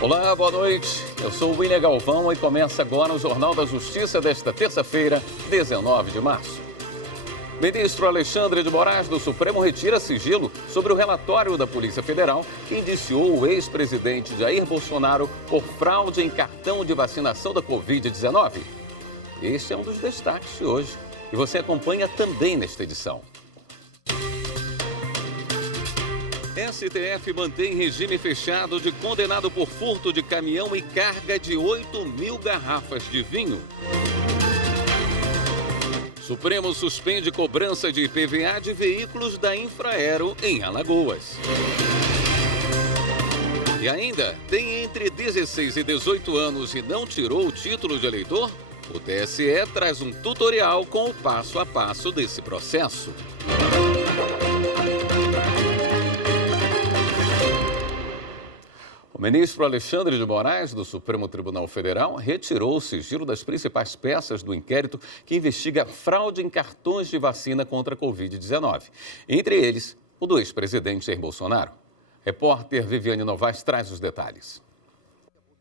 Olá, boa noite. Eu sou o William Galvão e começa agora o Jornal da Justiça desta terça-feira, 19 de março. Ministro Alexandre de Moraes do Supremo retira sigilo sobre o relatório da Polícia Federal que indiciou o ex-presidente Jair Bolsonaro por fraude em cartão de vacinação da Covid-19. Este é um dos destaques de hoje e você acompanha também nesta edição. STF mantém regime fechado de condenado por furto de caminhão e carga de 8.000 garrafas de vinho. Supremo suspende cobrança de IPVA de veículos da Infraero em Alagoas. E ainda, tem entre 16 e 18 anos e não tirou o título de eleitor? O TSE traz um tutorial com o passo a passo desse processo. O ministro Alexandre de Moraes, do Supremo Tribunal Federal, retirou o sigilo das principais peças do inquérito que investiga fraude em cartões de vacina contra a Covid-19. Entre eles, o do ex-presidente Jair Bolsonaro. Repórter Viviane Novaes traz os detalhes.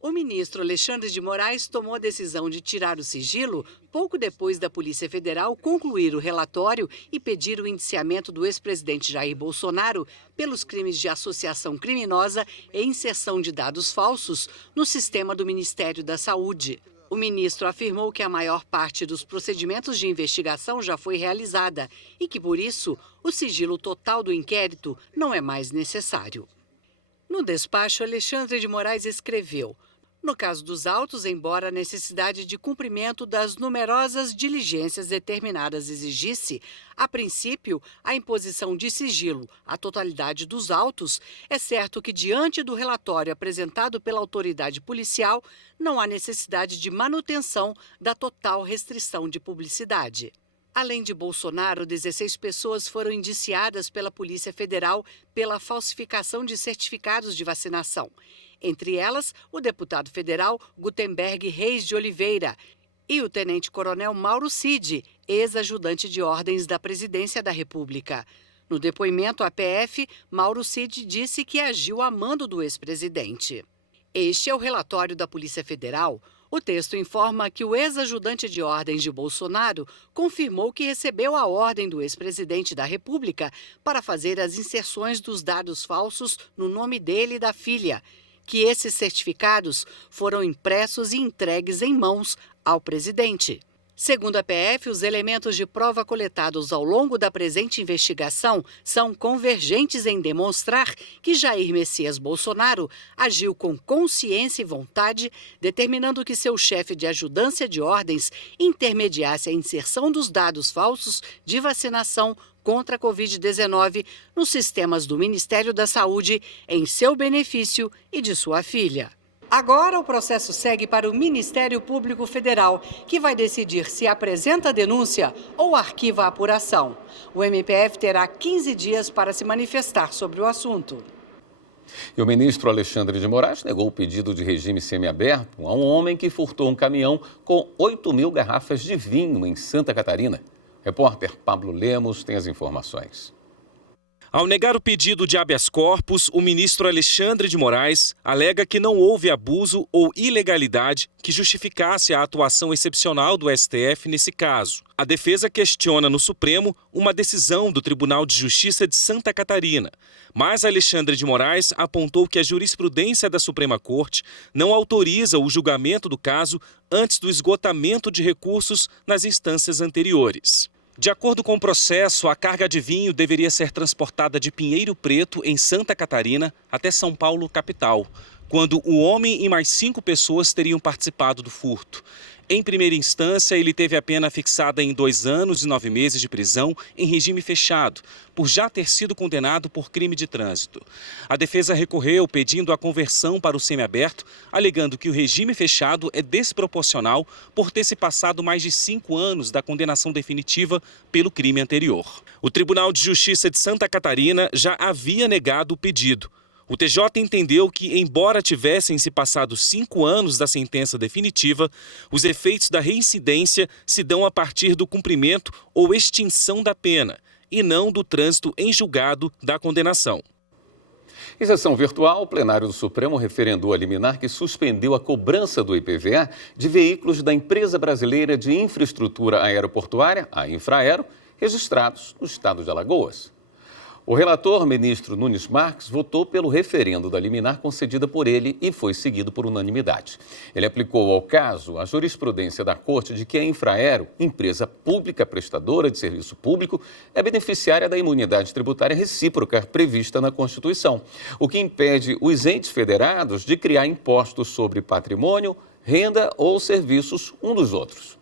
O ministro Alexandre de Moraes tomou a decisão de tirar o sigilo pouco depois da Polícia Federal concluir o relatório e pedir o indiciamento do ex-presidente Jair Bolsonaro pelos crimes de associação criminosa e inserção de dados falsos no sistema do Ministério da Saúde. O ministro afirmou que a maior parte dos procedimentos de investigação já foi realizada e que, por isso, o sigilo total do inquérito não é mais necessário. No despacho, Alexandre de Moraes escreveu: no caso dos autos, embora a necessidade de cumprimento das numerosas diligências determinadas exigisse, a princípio, a imposição de sigilo à totalidade dos autos, é certo que, diante do relatório apresentado pela autoridade policial, não há necessidade de manutenção da total restrição de publicidade. Além de Bolsonaro, 16 pessoas foram indiciadas pela Polícia Federal pela falsificação de certificados de vacinação. Entre elas, o deputado federal Gutenberg Reis de Oliveira e o tenente-coronel Mauro Cid, ex-ajudante de ordens da Presidência da República. No depoimento à PF, Mauro Cid disse que agiu a mando do ex-presidente. Este é o relatório da Polícia Federal. O texto informa que o ex-ajudante de ordens de Bolsonaro confirmou que recebeu a ordem do ex-presidente da República para fazer as inserções dos dados falsos no nome dele e da filha, que esses certificados foram impressos e entregues em mãos ao presidente. Segundo a PF, os elementos de prova coletados ao longo da presente investigação são convergentes em demonstrar que Jair Messias Bolsonaro agiu com consciência e vontade, determinando que seu chefe de ajudância de ordens intermediasse a inserção dos dados falsos de vacinação contra a Covid-19 nos sistemas do Ministério da Saúde em seu benefício e de sua filha. Agora o processo segue para o Ministério Público Federal, que vai decidir se apresenta a denúncia ou arquiva a apuração. O MPF terá 15 dias para se manifestar sobre o assunto. E o ministro Alexandre de Moraes negou o pedido de regime semiaberto a um homem que furtou um caminhão com 8.000 garrafas de vinho em Santa Catarina. Repórter Pablo Lemos tem as informações. Ao negar o pedido de habeas corpus, o ministro Alexandre de Moraes alega que não houve abuso ou ilegalidade que justificasse a atuação excepcional do STF nesse caso. A defesa questiona no Supremo uma decisão do Tribunal de Justiça de Santa Catarina. Mas Alexandre de Moraes apontou que a jurisprudência da Suprema Corte não autoriza o julgamento do caso antes do esgotamento de recursos nas instâncias anteriores. De acordo com o processo, a carga de vinho deveria ser transportada de Pinheiro Preto, em Santa Catarina, até São Paulo, capital, quando o homem e mais 5 pessoas teriam participado do furto. Em primeira instância, ele teve a pena fixada em 2 anos e 9 meses de prisão em regime fechado, por já ter sido condenado por crime de trânsito. A defesa recorreu pedindo a conversão para o semiaberto, alegando que o regime fechado é desproporcional por ter se passado mais de 5 anos da condenação definitiva pelo crime anterior. O Tribunal de Justiça de Santa Catarina já havia negado o pedido. O TJ entendeu que, embora tivessem se passado 5 anos da sentença definitiva, os efeitos da reincidência se dão a partir do cumprimento ou extinção da pena, e não do trânsito em julgado da condenação. Em sessão virtual, o plenário do Supremo referendou a liminar que suspendeu a cobrança do IPVA de veículos da Empresa Brasileira de Infraestrutura Aeroportuária, a Infraero, registrados no estado de Alagoas. O relator, ministro Nunes Marques, votou pelo referendo da liminar concedida por ele e foi seguido por unanimidade. Ele aplicou ao caso a jurisprudência da Corte de que a Infraero, empresa pública prestadora de serviço público, é beneficiária da imunidade tributária recíproca prevista na Constituição, o que impede os entes federados de criar impostos sobre patrimônio, renda ou serviços um dos outros.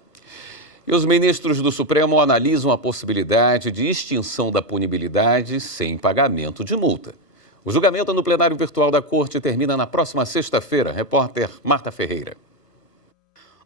E os ministros do Supremo analisam a possibilidade de extinção da punibilidade sem pagamento de multa. O julgamento no plenário virtual da Corte termina na próxima sexta-feira. Repórter Marta Ferreira.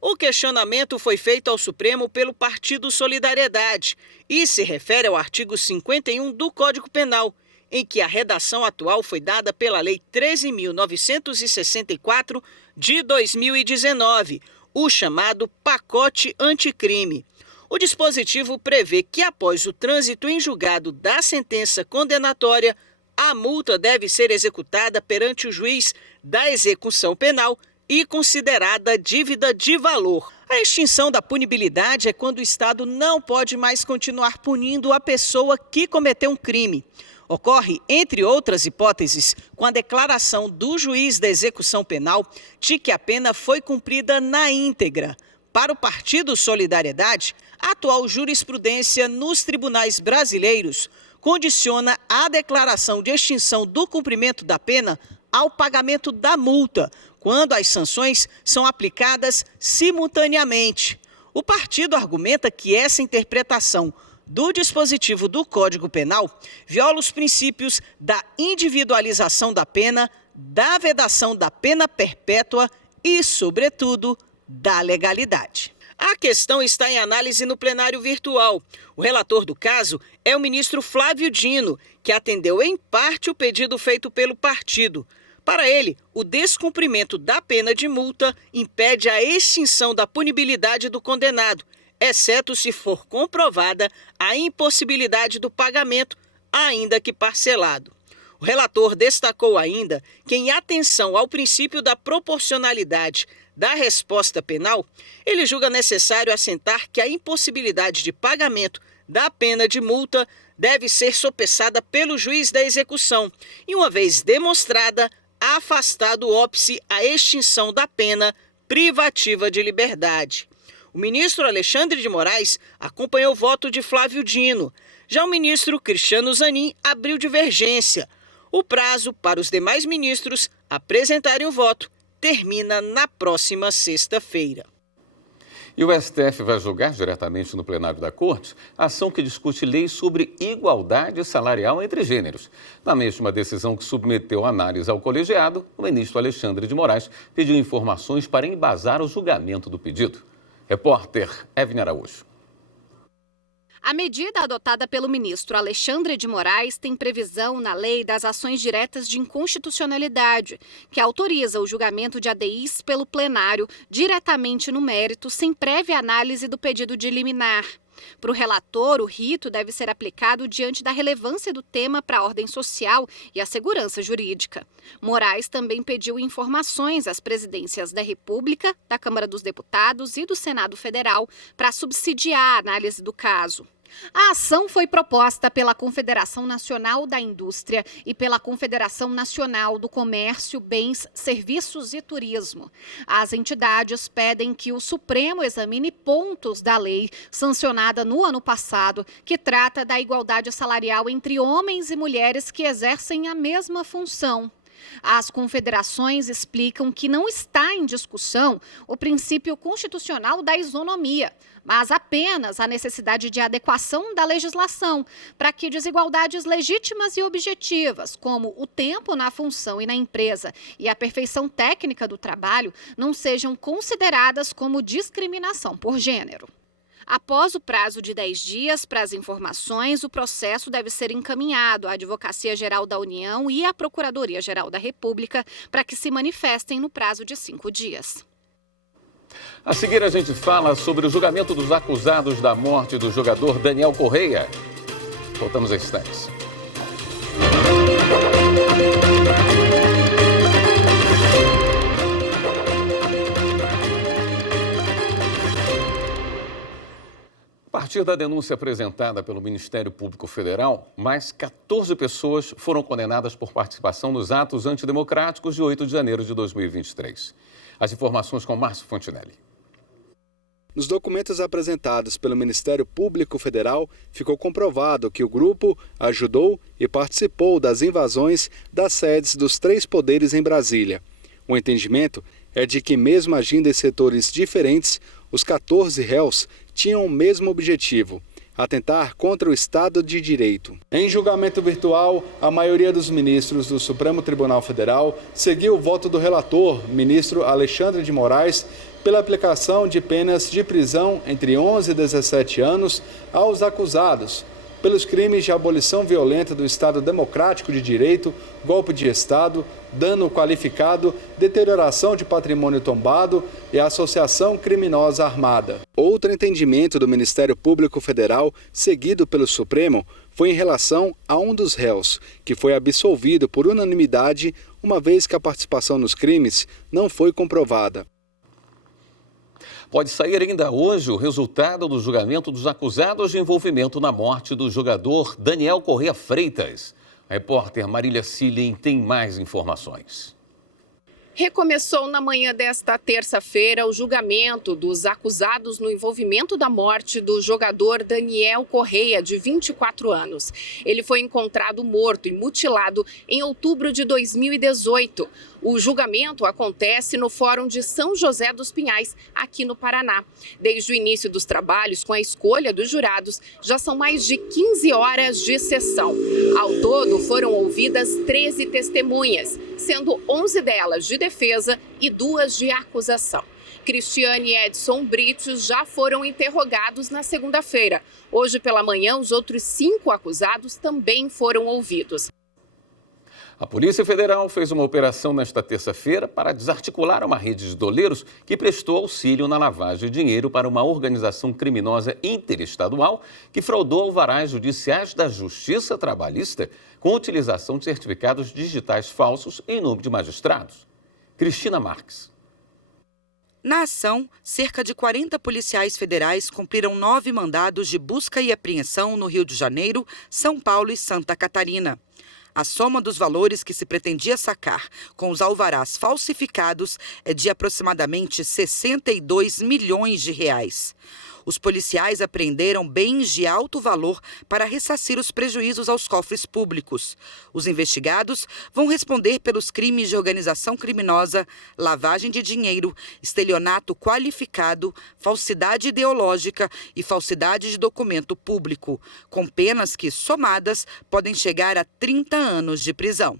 O questionamento foi feito ao Supremo pelo Partido Solidariedade e se refere ao artigo 51 do Código Penal, em que a redação atual foi dada pela Lei 13.964 de 2019, o chamado pacote anticrime. O dispositivo prevê que, após o trânsito em julgado da sentença condenatória, a multa deve ser executada perante o juiz da execução penal e considerada dívida de valor. A extinção da punibilidade é quando o Estado não pode mais continuar punindo a pessoa que cometeu um crime. Ocorre, entre outras hipóteses, com a declaração do juiz da execução penal de que a pena foi cumprida na íntegra. Para o Partido Solidariedade, a atual jurisprudência nos tribunais brasileiros condiciona a declaração de extinção do cumprimento da pena ao pagamento da multa, quando as sanções são aplicadas simultaneamente. O partido argumenta que essa interpretação do dispositivo do Código Penal viola os princípios da individualização da pena, da vedação da pena perpétua e, sobretudo, da legalidade. A questão está em análise no plenário virtual. O relator do caso é o ministro Flávio Dino, que atendeu em parte o pedido feito pelo partido. Para ele, o descumprimento da pena de multa impede a extinção da punibilidade do condenado, exceto se for comprovada a impossibilidade do pagamento, ainda que parcelado. O relator destacou ainda que, em atenção ao princípio da proporcionalidade da resposta penal, ele julga necessário assentar que a impossibilidade de pagamento da pena de multa deve ser sopesada pelo juiz da execução e, uma vez demonstrada, afastar do óbice a extinção da pena privativa de liberdade. O ministro Alexandre de Moraes acompanhou o voto de Flávio Dino. Já o ministro Cristiano Zanin abriu divergência. O prazo para os demais ministros apresentarem o voto termina na próxima sexta-feira. E o STF vai julgar diretamente no plenário da Corte a ação que discute leis sobre igualdade salarial entre gêneros. Na mesma decisão que submeteu a análise ao colegiado, o ministro Alexandre de Moraes pediu informações para embasar o julgamento do pedido. Repórter Evne Araújo. A medida adotada pelo ministro Alexandre de Moraes tem previsão na Lei das Ações Diretas de Inconstitucionalidade, que autoriza o julgamento de ADIs pelo plenário diretamente no mérito, sem prévia análise do pedido de liminar. Para o relator, o rito deve ser aplicado diante da relevância do tema para a ordem social e a segurança jurídica. Moraes também pediu informações às presidências da República, da Câmara dos Deputados e do Senado Federal para subsidiar a análise do caso. A ação foi proposta pela Confederação Nacional da Indústria e pela Confederação Nacional do Comércio, Bens, Serviços e Turismo. As entidades pedem que o Supremo examine pontos da lei sancionada no ano passado, que trata da igualdade salarial entre homens e mulheres que exercem a mesma função. As confederações explicam que não está em discussão o princípio constitucional da isonomia, mas apenas a necessidade de adequação da legislação para que desigualdades legítimas e objetivas, como o tempo na função e na empresa e a perfeição técnica do trabalho, não sejam consideradas como discriminação por gênero. Após o prazo de 10 dias para as informações, o processo deve ser encaminhado à Advocacia Geral da União e à Procuradoria-Geral da República para que se manifestem no prazo de 5 dias. A seguir, a gente fala sobre o julgamento dos acusados da morte do jogador Daniel Correia. Voltamos a instantes. A partir da denúncia apresentada pelo Ministério Público Federal, mais 14 pessoas foram condenadas por participação nos atos antidemocráticos de 8 de janeiro de 2023. As informações com Márcio Fontinelli. Nos documentos apresentados pelo Ministério Público Federal, ficou comprovado que o grupo ajudou e participou das invasões das sedes dos 3 poderes em Brasília. O entendimento é de que, mesmo agindo em setores diferentes, os 14 réus tinham o mesmo objetivo: atentar contra o Estado de Direito. Em julgamento virtual, a maioria dos ministros do Supremo Tribunal Federal seguiu o voto do relator, ministro Alexandre de Moraes, pela aplicação de penas de prisão entre 11 e 17 anos aos acusados pelos crimes de abolição violenta do Estado Democrático de Direito, golpe de Estado, dano qualificado, deterioração de patrimônio tombado e associação criminosa armada. Outro entendimento do Ministério Público Federal, seguido pelo Supremo, foi em relação a um dos réus, que foi absolvido por unanimidade, uma vez que a participação nos crimes não foi comprovada. Pode sair ainda hoje o resultado do julgamento dos acusados de envolvimento na morte do jogador Daniel Correia Freitas. A repórter Marília Silin tem mais informações. Recomeçou na manhã desta terça-feira o julgamento dos acusados no envolvimento da morte do jogador Daniel Correia, de 24 anos. Ele foi encontrado morto e mutilado em outubro de 2018. O julgamento acontece no Fórum de São José dos Pinhais, aqui no Paraná. Desde o início dos trabalhos, com a escolha dos jurados, já são mais de 15 horas de sessão. Ao todo, foram ouvidas 13 testemunhas, sendo 11 delas de defesa e 2 de acusação. Cristiane e Edson Britos já foram interrogados na segunda-feira. Hoje pela manhã, os outros 5 acusados também foram ouvidos. A Polícia Federal fez uma operação nesta terça-feira para desarticular uma rede de doleiros que prestou auxílio na lavagem de dinheiro para uma organização criminosa interestadual que fraudou alvarás judiciais da Justiça Trabalhista com utilização de certificados digitais falsos em nome de magistrados. Cristina Marques. Na ação, cerca de 40 policiais federais cumpriram 9 mandados de busca e apreensão no Rio de Janeiro, São Paulo e Santa Catarina. A soma dos valores que se pretendia sacar com os alvarás falsificados é de aproximadamente 62 milhões de reais. Os policiais apreenderam bens de alto valor para ressarcir os prejuízos aos cofres públicos. Os investigados vão responder pelos crimes de organização criminosa, lavagem de dinheiro, estelionato qualificado, falsidade ideológica e falsidade de documento público, com penas que, somadas, podem chegar a 30 anos de prisão.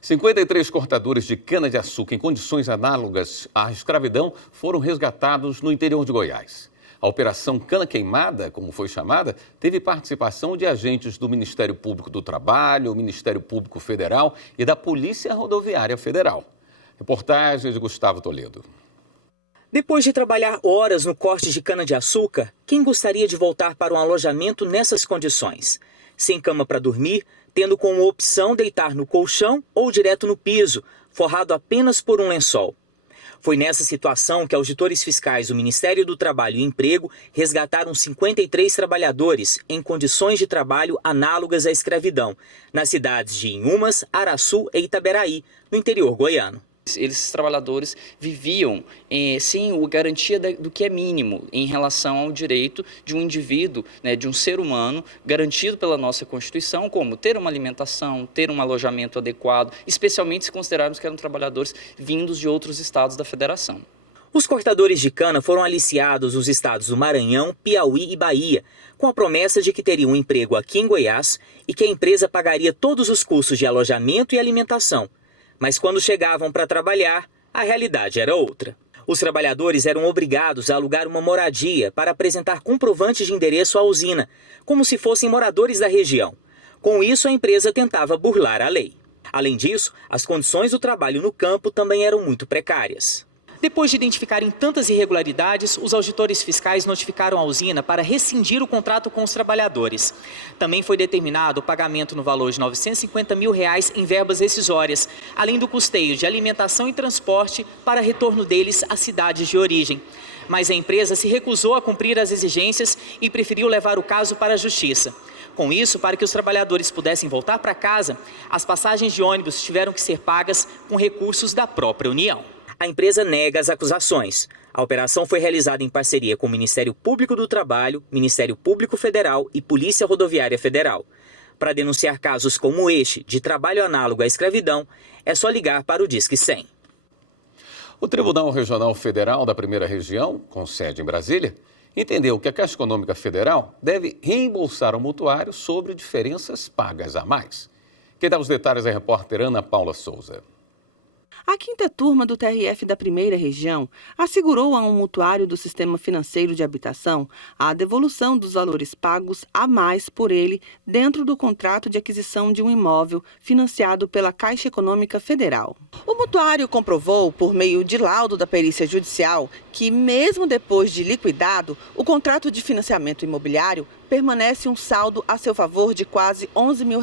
53 cortadores de cana-de-açúcar em condições análogas à escravidão foram resgatados no interior de Goiás. A Operação Cana Queimada, como foi chamada, teve participação de agentes do Ministério Público do Trabalho, Ministério Público Federal e da Polícia Rodoviária Federal. Reportagem de Gustavo Toledo. Depois de trabalhar horas no corte de cana-de-açúcar, quem gostaria de voltar para um alojamento nessas condições? Sem cama para dormir, tendo como opção deitar no colchão ou direto no piso, forrado apenas por um lençol. Foi nessa situação que auditores fiscais do Ministério do Trabalho e Emprego resgataram 53 trabalhadores em condições de trabalho análogas à escravidão, nas cidades de Inhumas, Araçu e Itaberaí, no interior goiano. Esses trabalhadores viviam sem a garantia do que é mínimo em relação ao direito de um indivíduo, de um ser humano, garantido pela nossa Constituição, como ter uma alimentação, ter um alojamento adequado, especialmente se considerarmos que eram trabalhadores vindos de outros estados da Federação. Os cortadores de cana foram aliciados nos estados do Maranhão, Piauí e Bahia, com a promessa de que teriam um emprego aqui em Goiás e que a empresa pagaria todos os custos de alojamento e alimentação. Mas quando chegavam para trabalhar, a realidade era outra. Os trabalhadores eram obrigados a alugar uma moradia para apresentar comprovantes de endereço à usina, como se fossem moradores da região. Com isso, a empresa tentava burlar a lei. Além disso, as condições do trabalho no campo também eram muito precárias. Depois de identificarem tantas irregularidades, os auditores fiscais notificaram a usina para rescindir o contrato com os trabalhadores. Também foi determinado o pagamento no valor de R$ 950 mil em verbas rescisórias, além do custeio de alimentação e transporte para retorno deles às cidades de origem. Mas a empresa se recusou a cumprir as exigências e preferiu levar o caso para a Justiça. Com isso, para que os trabalhadores pudessem voltar para casa, as passagens de ônibus tiveram que ser pagas com recursos da própria União. A empresa nega as acusações. A operação foi realizada em parceria com o Ministério Público do Trabalho, Ministério Público Federal e Polícia Rodoviária Federal. Para denunciar casos como este, de trabalho análogo à escravidão, é só ligar para o Disque 100. O Tribunal Regional Federal da Primeira Região, com sede em Brasília, entendeu que a Caixa Econômica Federal deve reembolsar ao mutuário sobre diferenças pagas a mais. Quem dá os detalhes é a repórter Ana Paula Souza. A quinta turma do TRF da Primeira Região assegurou a um mutuário do Sistema Financeiro de Habitação a devolução dos valores pagos a mais por ele dentro do contrato de aquisição de um imóvel financiado pela Caixa Econômica Federal. O mutuário comprovou, por meio de laudo da perícia judicial, que mesmo depois de liquidado, o contrato de financiamento imobiliário permanece um saldo a seu favor de quase R$ 11 mil,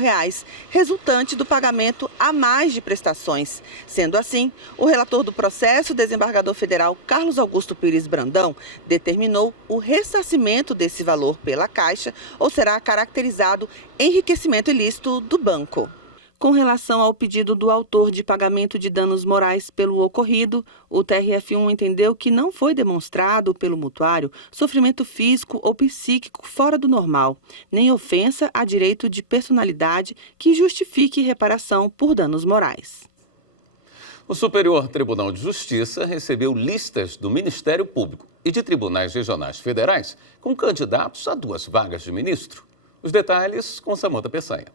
resultante do pagamento a mais de prestações. Sendo assim, o relator do processo, o desembargador federal Carlos Augusto Pires Brandão, determinou o ressarcimento desse valor pela Caixa ou será caracterizado enriquecimento ilícito do banco. Com relação ao pedido do autor de pagamento de danos morais pelo ocorrido, o TRF1 entendeu que não foi demonstrado pelo mutuário sofrimento físico ou psíquico fora do normal, nem ofensa a direito de personalidade que justifique reparação por danos morais. O Superior Tribunal de Justiça recebeu listas do Ministério Público e de tribunais regionais federais com candidatos a 2 vagas de ministro. Os detalhes com Samanta Peçanha.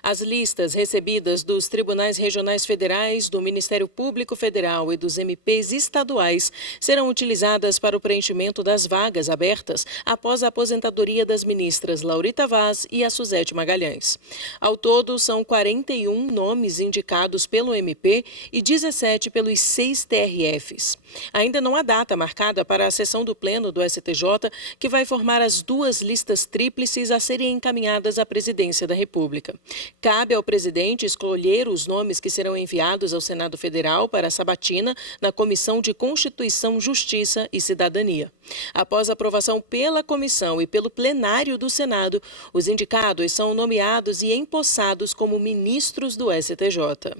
As listas recebidas dos tribunais regionais federais, do Ministério Público Federal e dos MPs estaduais serão utilizadas para o preenchimento das vagas abertas após a aposentadoria das ministras Laurita Vaz e a Suzete Magalhães. Ao todo, são 41 nomes indicados pelo MP e 17 pelos 6 TRFs. Ainda não há data marcada para a sessão do Pleno do STJ, que vai formar as 2 listas tríplices a serem encaminhadas à Presidência da República. Cabe ao presidente escolher os nomes que serão enviados ao Senado Federal para a sabatina na Comissão de Constituição, Justiça e Cidadania. Após a aprovação pela comissão e pelo plenário do Senado, os indicados são nomeados e empossados como ministros do STJ.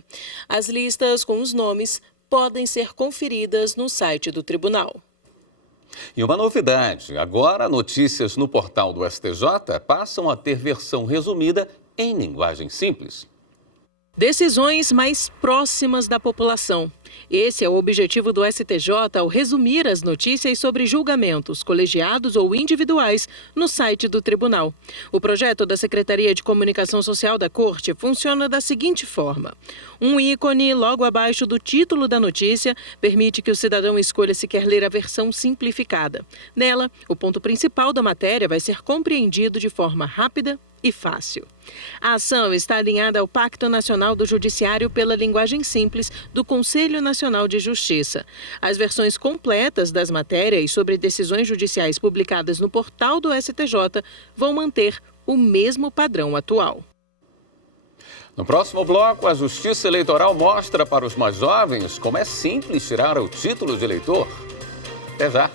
As listas com os nomes podem ser conferidas no site do tribunal. E uma novidade, agora notícias no portal do STJ passam a ter versão resumida em linguagem simples. Decisões mais próximas da população. Esse é o objetivo do STJ ao resumir as notícias sobre julgamentos, colegiados ou individuais, no site do tribunal. O projeto da Secretaria de Comunicação Social da Corte funciona da seguinte forma. Um ícone logo abaixo do título da notícia permite que o cidadão escolha se quer ler a versão simplificada. Nela, o ponto principal da matéria vai ser compreendido de forma rápida e fácil. A ação está alinhada ao Pacto Nacional do Judiciário pela Linguagem Simples do Conselho Nacional de Justiça. As versões completas das matérias sobre decisões judiciais publicadas no portal do STJ vão manter o mesmo padrão atual. No próximo bloco, a Justiça Eleitoral mostra para os mais jovens como é simples tirar o título de eleitor. Até já!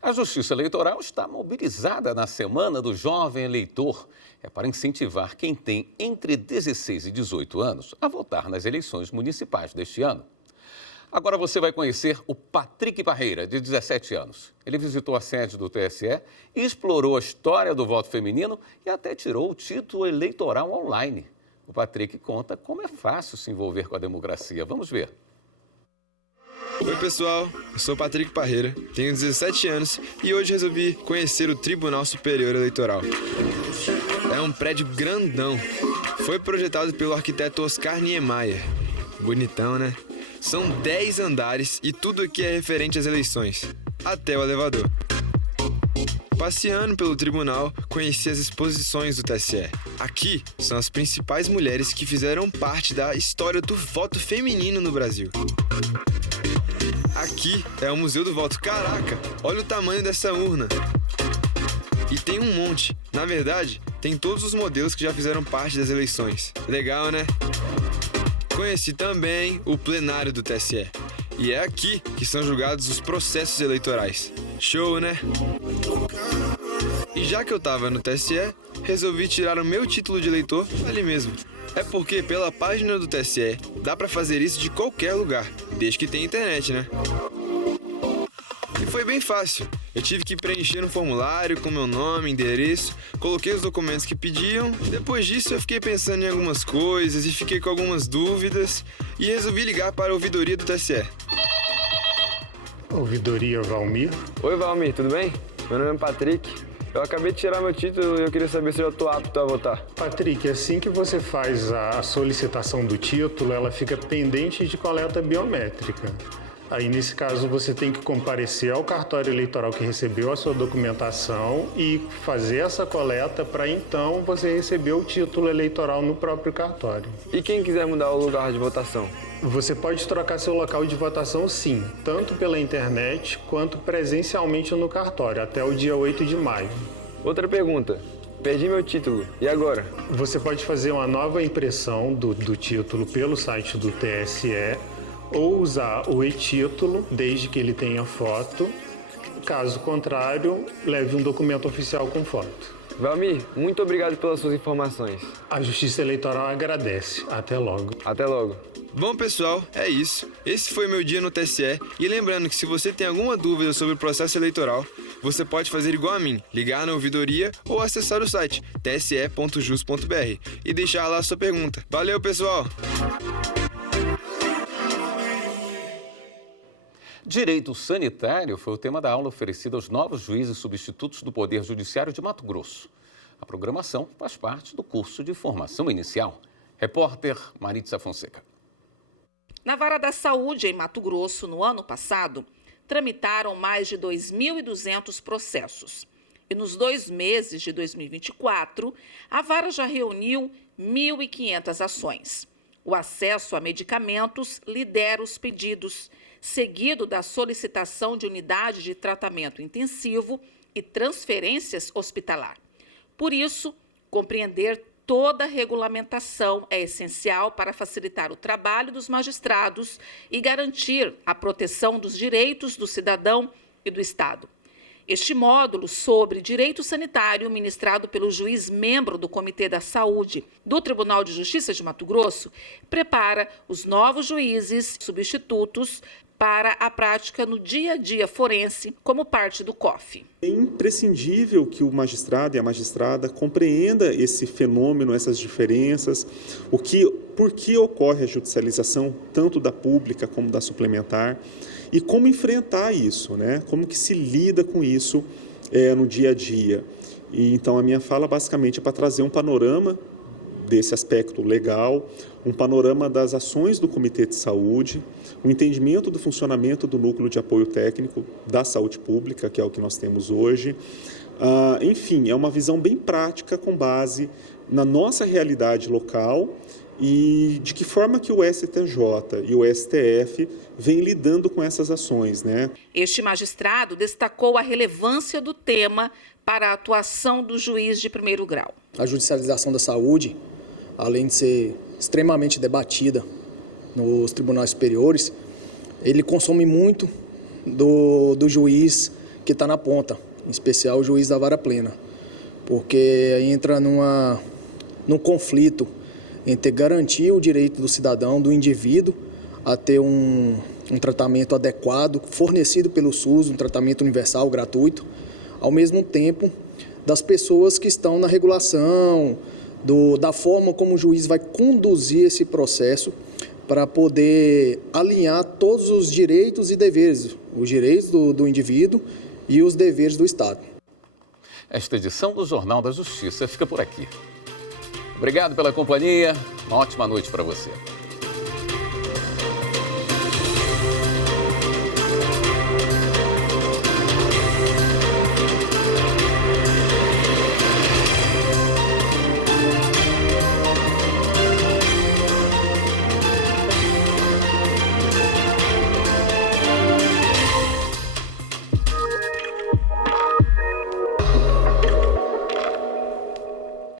A Justiça Eleitoral está mobilizada na Semana do Jovem Eleitor. É para incentivar quem tem entre 16 e 18 anos a votar nas eleições municipais deste ano. Agora você vai conhecer o Patrick Parreira, de 17 anos. Ele visitou a sede do TSE e explorou a história do voto feminino e até tirou o título eleitoral online. O Patrick conta como é fácil se envolver com a democracia. Vamos ver. Oi pessoal, eu sou Patrick Parreira, tenho 17 anos e hoje resolvi conhecer o Tribunal Superior Eleitoral. É um prédio grandão, foi projetado pelo arquiteto Oscar Niemeyer. Bonitão, né? São 10 andares e tudo aqui é referente às eleições, até o elevador. Passeando pelo tribunal, conheci as exposições do TSE. Aqui são as principais mulheres que fizeram parte da história do voto feminino no Brasil. Aqui é o Museu do Voto. Caraca, olha o tamanho dessa urna. E tem um monte. Na verdade, tem todos os modelos que já fizeram parte das eleições. Legal, né? Conheci também o plenário do TSE. E é aqui que são julgados os processos eleitorais. Show, né? E já que eu tava no TSE, resolvi tirar o meu título de eleitor ali mesmo. É porque pela página do TSE dá pra fazer isso de qualquer lugar, desde que tenha internet, né? E foi bem fácil. Eu tive que preencher um formulário com meu nome, endereço, coloquei os documentos que pediam. Depois disso eu fiquei pensando em algumas coisas e fiquei com algumas dúvidas e resolvi ligar para a ouvidoria do TSE. Ouvidoria Valmir. Oi Valmir, tudo bem? Meu nome é Patrick. Eu acabei de tirar meu título e eu queria saber se eu estou apto a votar. Patrick, assim que você faz a solicitação do título, ela fica pendente de coleta biométrica. Aí, nesse caso, você tem que comparecer ao cartório eleitoral que recebeu a sua documentação e fazer essa coleta para, então, você receber o título eleitoral no próprio cartório. E quem quiser mudar o lugar de votação? Você pode trocar seu local de votação, sim, tanto pela internet quanto presencialmente no cartório, até o dia 8 de maio. Outra pergunta. Perdi meu título. E agora? Você pode fazer uma nova impressão do título pelo site do TSE, ou usar o e-título, desde que ele tenha foto. Caso contrário, leve um documento oficial com foto. Valmir, muito obrigado pelas suas informações. A Justiça Eleitoral agradece. Até logo. Até logo. Bom, pessoal, é isso. Esse foi meu dia no TSE. E lembrando que se você tem alguma dúvida sobre o processo eleitoral, você pode fazer igual a mim, ligar na ouvidoria ou acessar o site tse.jus.br e deixar lá a sua pergunta. Valeu, pessoal! Direito sanitário foi o tema da aula oferecida aos novos juízes substitutos do Poder Judiciário de Mato Grosso. A programação faz parte do curso de formação inicial. Repórter Maritza Fonseca. Na Vara da Saúde, em Mato Grosso, no ano passado, tramitaram mais de 2.200 processos. E nos 2 meses de 2024, a Vara já reuniu 1.500 ações. O acesso a medicamentos lidera os pedidos, seguido da solicitação de unidade de tratamento intensivo e transferências hospitalar. Por isso, compreender toda a regulamentação é essencial para facilitar o trabalho dos magistrados e garantir a proteção dos direitos do cidadão e do Estado. Este módulo sobre direito sanitário, ministrado pelo juiz membro do Comitê da Saúde do Tribunal de Justiça de Mato Grosso, prepara os novos juízes substitutos para a prática no dia a dia forense como parte do COF. É imprescindível que o magistrado e a magistrada compreenda esse fenômeno, essas diferenças, por que ocorre a judicialização tanto da pública como da suplementar e como enfrentar isso, né? Como que se lida com isso no dia a dia. E, então a minha fala basicamente é para trazer um panorama desse aspecto legal, um panorama das ações do Comitê de Saúde, o entendimento do funcionamento do Núcleo de Apoio Técnico da Saúde Pública, que é o que nós temos hoje. Enfim, é uma visão bem prática com base na nossa realidade local e de que forma que o STJ e o STF vêm lidando com essas ações, né? Este magistrado destacou a relevância do tema para a atuação do juiz de primeiro grau. A judicialização da saúde, além de ser extremamente debatida nos tribunais superiores, ele consome muito do juiz que está na ponta, em especial o juiz da vara plena, porque entra num conflito entre garantir o direito do cidadão, do indivíduo, a ter um tratamento adequado, fornecido pelo SUS, um tratamento universal, gratuito, ao mesmo tempo das pessoas que estão na regulação, da forma como o juiz vai conduzir esse processo para poder alinhar todos os direitos e deveres, os direitos do indivíduo e os deveres do Estado. Esta edição do Jornal da Justiça fica por aqui. Obrigado pela companhia, uma ótima noite para você.